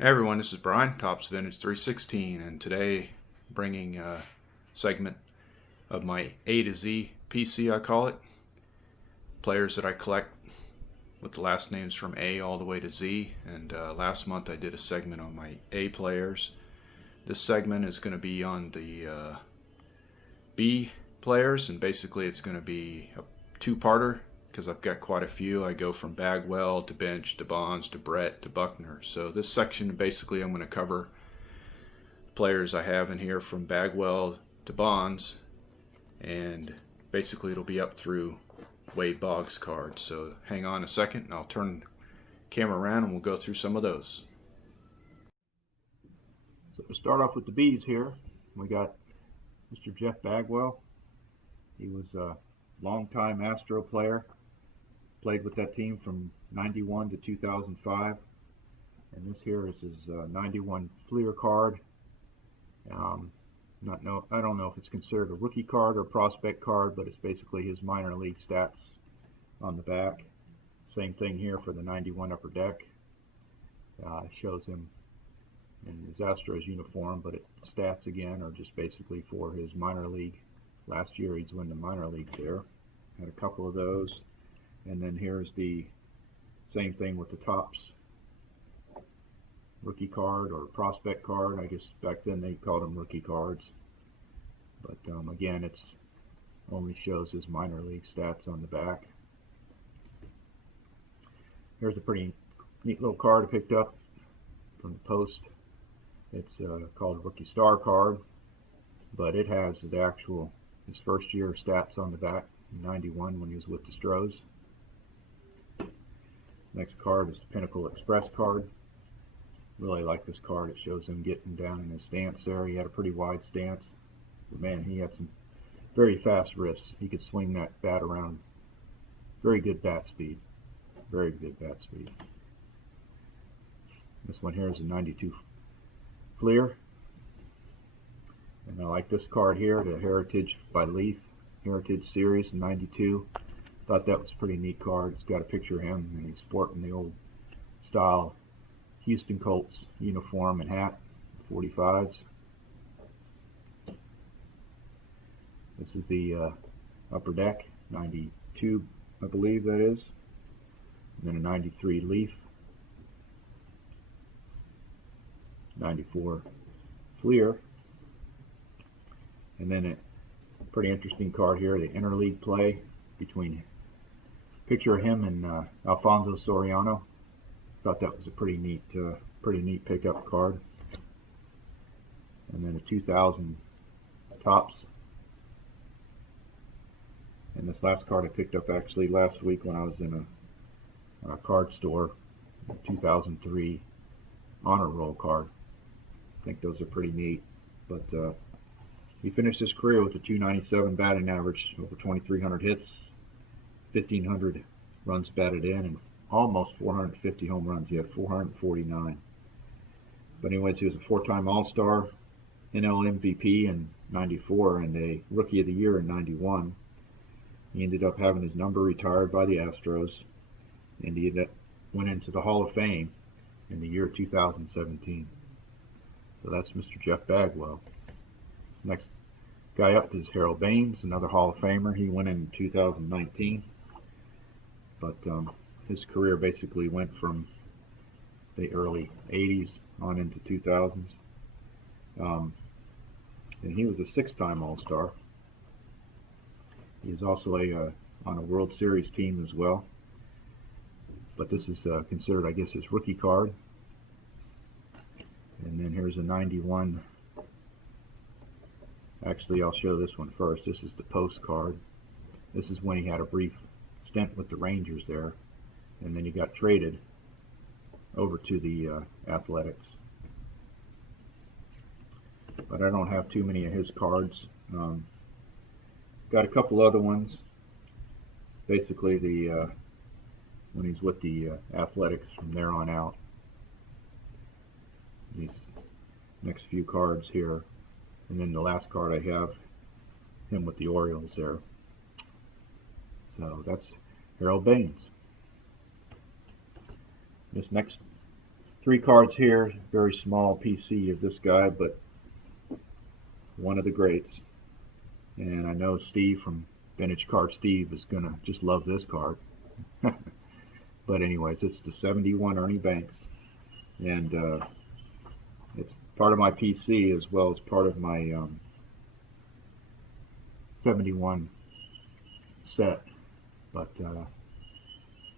Hey everyone, this is Brian, Topps Vintage 316, and today bringing a segment of my A to Z PC, I call it. Players that I collect with the last names from A all the way to Z, and last month I did a segment on my A players. This segment is going to be on the B players, and basically it's going to be a two-parter because I've got quite a few. I go from Bagwell to Bench to Bonds to Brett to Buckner. So this section basically I'm going to cover players I have in here from Bagwell to Bonds, and basically it'll be up through Wade Boggs cards. So hang on a second and I'll turn the camera around and we'll go through some of those. So to start off with the B's here, we got Mr. Jeff Bagwell. He was a longtime Astro player, played with that team from 91 to 2005. And this here is his 91 Fleer card. I don't know if it's considered a rookie card or prospect card, but it's basically his minor league stats on the back. Same thing here for the 91 Upper Deck. Shows him in his Astros uniform, but stats again are just basically for his minor league. Last year he's won the minor league there. Had a couple of those. And then here's the same thing with the Topps rookie card or prospect card. I guess back then they called them rookie cards. But again, it's only shows his minor league stats on the back. Here's a pretty neat little card I picked up from the Post. It's called Rookie Star card, but it has his first year stats on the back, 91 when he was with the Stros. Next card is the Pinnacle Express card. Really like this card. It shows him getting down in his stance there. He had a pretty wide stance. But man, he had some very fast wrists. He could swing that bat around. Very good bat speed. Very good bat speed. This one here is a 92 Fleer. And I like this card here, the Heritage by Leaf. Heritage Series 92. Thought that was a pretty neat card. It's got a picture of him and he's sporting the old style Houston Colts uniform and hat, 45s. This is the Upper Deck, 92, I believe that is. And then a 93 Leaf, 94 Fleer. And then a pretty interesting card here, the interleague play between picture of him and Alfonso Soriano. Thought that was a pretty neat pickup card. And then a 2000 Topps. And this last card I picked up actually last week when I was in a card store, a 2003 Honor Roll card. I think those are pretty neat. But he finished his career with a 297 batting average, over 2,300 hits, 1,500 runs batted in, and almost 450 home runs. He had 449. But anyways, he was a four-time All-Star, NL MVP in 94, and a Rookie of the Year in 91. He ended up having his number retired by the Astros, and he went into the Hall of Fame in the year 2017. So that's Mr. Jeff Bagwell. This next guy up is Harold Baines, another Hall of Famer. He went in 2019, but his career basically went from the early 80s on into 2000s. And he was a six-time All-Star. He is also on a World Series team as well. But this is considered, I guess, his rookie card. And then here's a 91. Actually, I'll show this one first. This is the Post card. This is when he had a brief stint with the Rangers there. And then he got traded over to the Athletics. But I don't have too many of his cards. Got a couple other ones. Basically, when he's with the Athletics from there on out. These next few cards here, and then the last card I have him with the Orioles there. So that's Harold Baines. This next 3 cards here, very small PC of this guy, but one of the greats. And I know Steve from Vintage Card Steve is going to just love this card. But anyways, it's the 71 Ernie Banks. And it's part of my PC as well as part of my 71 set. But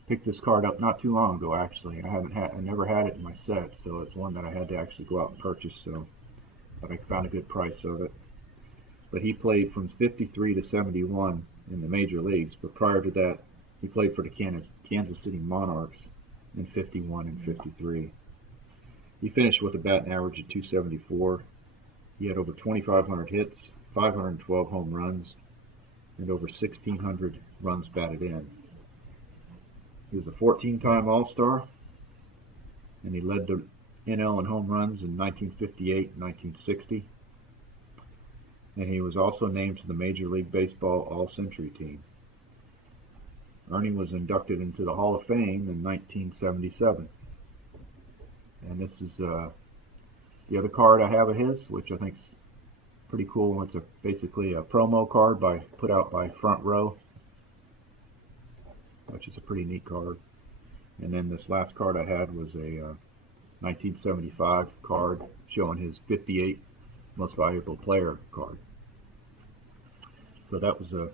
picked this card up not too long ago, actually. I never had it in my set, so it's one that I had to actually go out and purchase. So, but I found a good price of it. But he played from 53 to 71 in the major leagues. But prior to that, he played for the Kansas City Monarchs in 51 and 53. He finished with a batting average of 274. He had over 2,500 hits, 512 home runs, and over 1,600 runs batted in. He was a 14-time All-Star, and he led the NL in home runs in 1958 and 1960. And he was also named to the Major League Baseball All-Century team. Ernie was inducted into the Hall of Fame in 1977. And this is the other card I have of his, which I think is pretty cool. It's basically a promo card put out by Front Row, which is a pretty neat card. And then this last card I had was a 1975 card showing his 58 most valuable player card. So that was a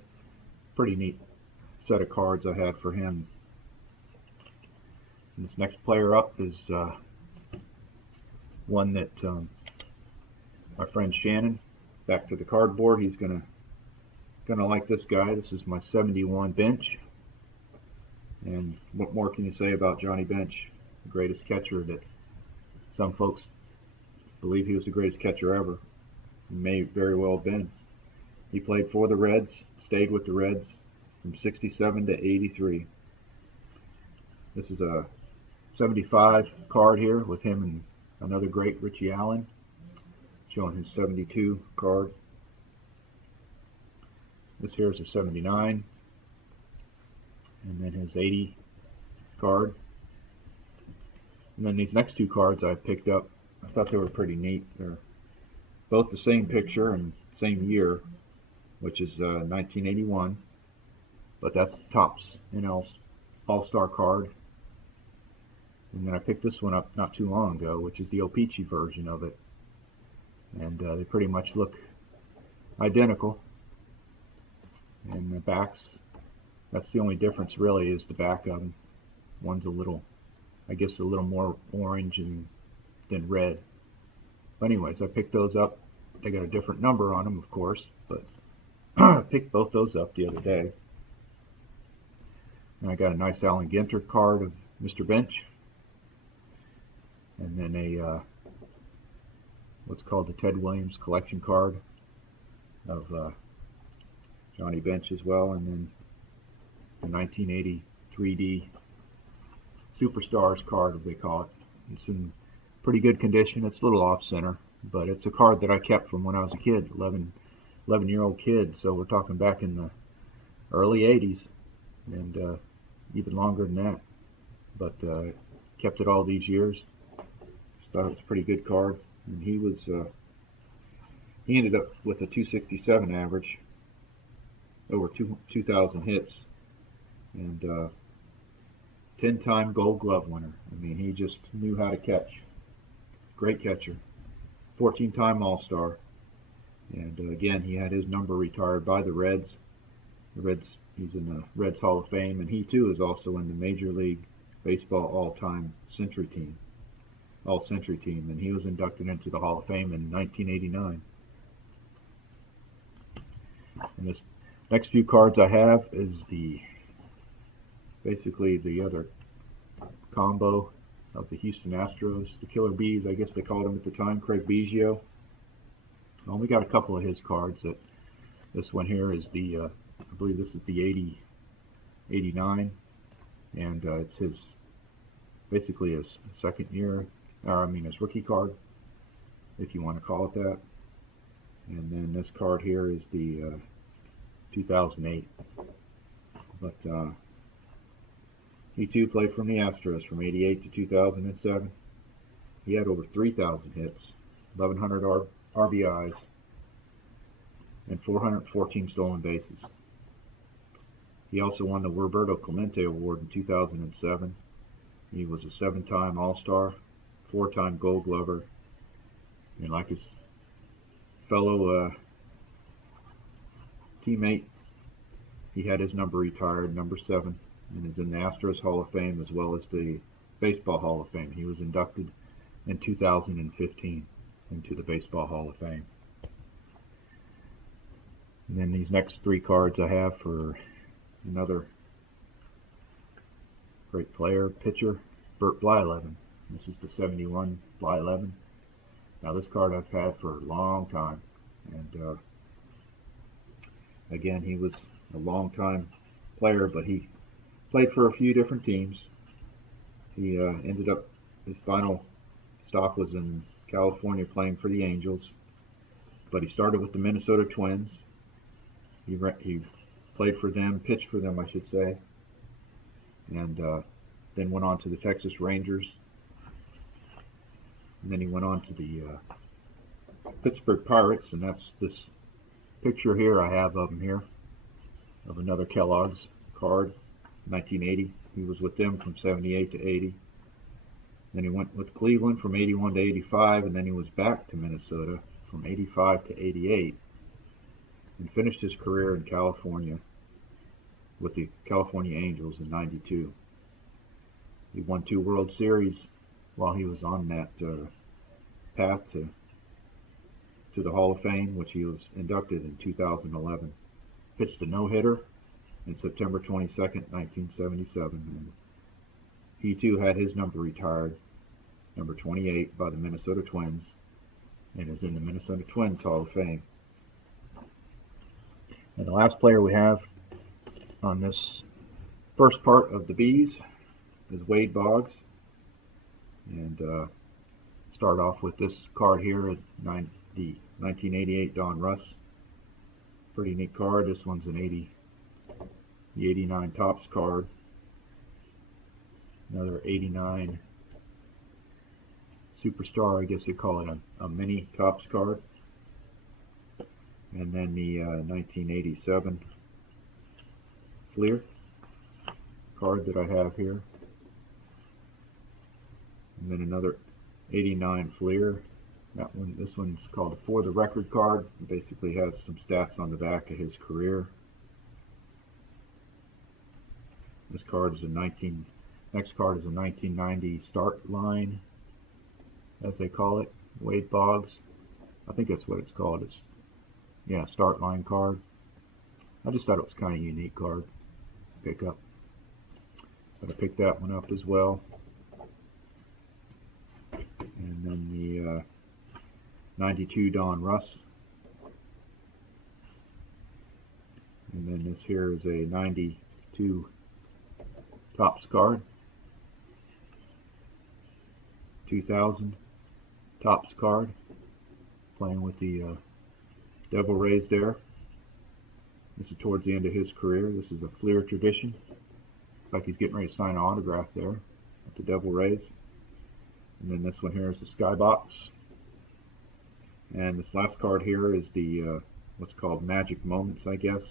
pretty neat set of cards I had for him. And this next player up is one that my friend Shannon, back to the cardboard, he's gonna like this guy. This is my 71 Bench. And what more can you say about Johnny Bench, the greatest catcher that some folks believe he was the greatest catcher ever. He may very well have been. He played for the Reds, stayed with the Reds from 67 to 83. This is a 75 card here with him and another great, Richie Allen, showing his 72 card. This here is a 79, and then his 80 card. And then these next two cards I picked up, I thought they were pretty neat. They're both the same picture and same year, which is 1981, but that's Topps NL All-Star card. And then I picked this one up not too long ago, which is the O-Pee-Chee version of it. And they pretty much look identical. And the backs, that's the only difference really, is the back of them. One's a little, I guess, a little more orange than red. But anyways, I picked those up. They got a different number on them, of course, but I picked both those up the other day. And I got a nice Allen Ginter card of Mr. Bench. And then a what's called the Ted Williams collection card of Johnny Bench as well. And then the 1980 3D Superstars card, as they call it. It's in pretty good condition. It's a little off center, but it's a card that I kept from when I was a kid, 11-year-old kid. So we're talking back in the early 80s, and even longer than that. But kept it all these years. Just thought it was a pretty good card. And he ended up with a 267 average, over 2,000 hits, and 10-time Gold Glove winner. I mean, he just knew how to catch. Great catcher. 14-time All-Star. And again, he had his number retired by the Reds. He's in the Reds Hall of Fame, and he too is also in the Major League Baseball All-Time Century Team. All-Century Team, and he was inducted into the Hall of Fame in 1989. And this next few cards I have is basically the other combo of the Houston Astros, the Killer Bees, I guess they called him at the time, Craig Biggio. I only got a couple of his cards. This one here is I believe this is the 89, and it's basically his second year, his rookie card, if you want to call it that. And then this card here is the 2008. But he too played from the Astros from 88 to 2007. he had over 3,000 hits, 1,100 RBIs, and 414 stolen bases. He also won the Roberto Clemente Award in 2007. He was a 7-time All-Star, 4-time Gold Glover, and like his fellow teammate, he had his number retired, number 7, and is in the Astros Hall of Fame as well as the Baseball Hall of Fame. He was inducted in 2015 into the Baseball Hall of Fame. And then these next 3 cards I have for another great player, pitcher, Bert Blyleven. This is the 71 Blyleven. Now this card I've had for a long time, and again, he was a long time player, but he played for a few different teams. He ended up, his final stop was in California playing for the Angels, but he started with the Minnesota Twins. He played for them, pitched for them, I should say, and then went on to the Texas Rangers. And then he went on to the Pittsburgh Pirates, and that's this picture here I have of him here, of another Kellogg's card, 1980. He was with them from 78 to 80. Then he went with Cleveland from 81 to 85, and then he was back to Minnesota from 85 to 88, and finished his career in California with the California Angels in 92. He won 2 World Series while he was on that path to the Hall of Fame, which he was inducted in 2011. Pitched a no-hitter on September 22nd, 1977, and he too had his number retired, number 28, by the Minnesota Twins, and is in the Minnesota Twins Hall of Fame. And the last player we have on this first part of the Bees is Wade Boggs. And start off with this card here, the 1988 Don Russ. Pretty neat card. This one's the 89 Topps card. Another 89 Superstar, I guess they call it a mini Topps card. And then the 1987 Fleer card that I have here. And then another 89 Fleer. This one's called a For the Record card. It basically has some stats on the back of his career. This card is next card is a 1990 Start Line, as they call it, Wade Boggs. I think that's what it's called. Start Line card. I just thought it was kind of a unique card to pick up. But I picked that one up as well. And then the 92 Don Russ. And then this here is a 92 Topps card. 2000 Topps card. Playing with the Devil Rays there. This is towards the end of his career. This is a Fleer tradition. Looks like he's getting ready to sign an autograph there with the Devil Rays. And then this one here is the Skybox. And this last card here is the what's called Magic Moments, I guess.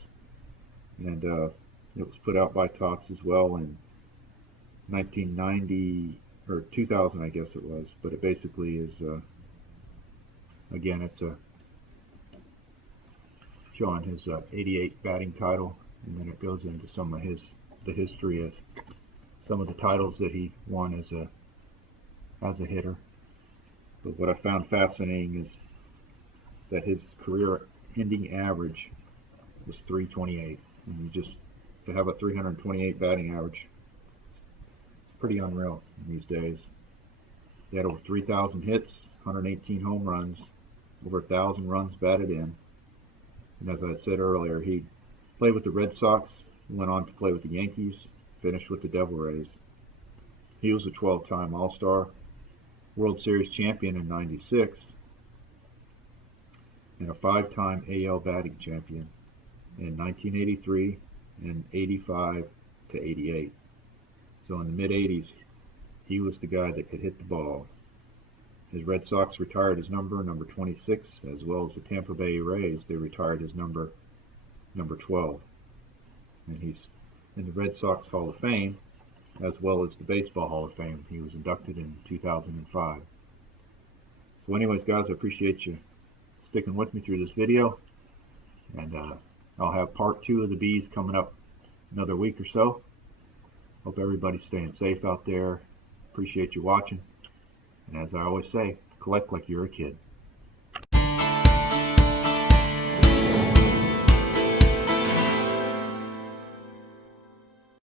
And it was put out by Topps as well in 1990 or 2000, I guess it was. But it basically is, again, it's showing his 88 batting title, and then it goes into some of the history of some of the titles that he won as a hitter. But what I found fascinating is that his career ending average was 328, and to have a 328 batting average, it's pretty unreal in these days. He had over 3,000 hits, 118 home runs, over 1,000 runs batted in. And as I said earlier, he played with the Red Sox, went on to play with the Yankees, finished with the Devil Rays. He was a 12-time All-Star, World Series champion in '96, and a 5-time AL batting champion in 1983 and 85 to 88. So in the mid-'80s, he was the guy that could hit the ball. His Red Sox retired his number 26, as well as the Tampa Bay Rays, they retired his number 12. And he's in the Red Sox Hall of Fame, as well as the Baseball Hall of Fame. He was inducted in 2005. So anyways, guys, I appreciate you sticking with me through this video. And I'll have part 2 of the bees coming up another week or so. Hope everybody's staying safe out there. Appreciate you watching. And as I always say, collect like you're a kid.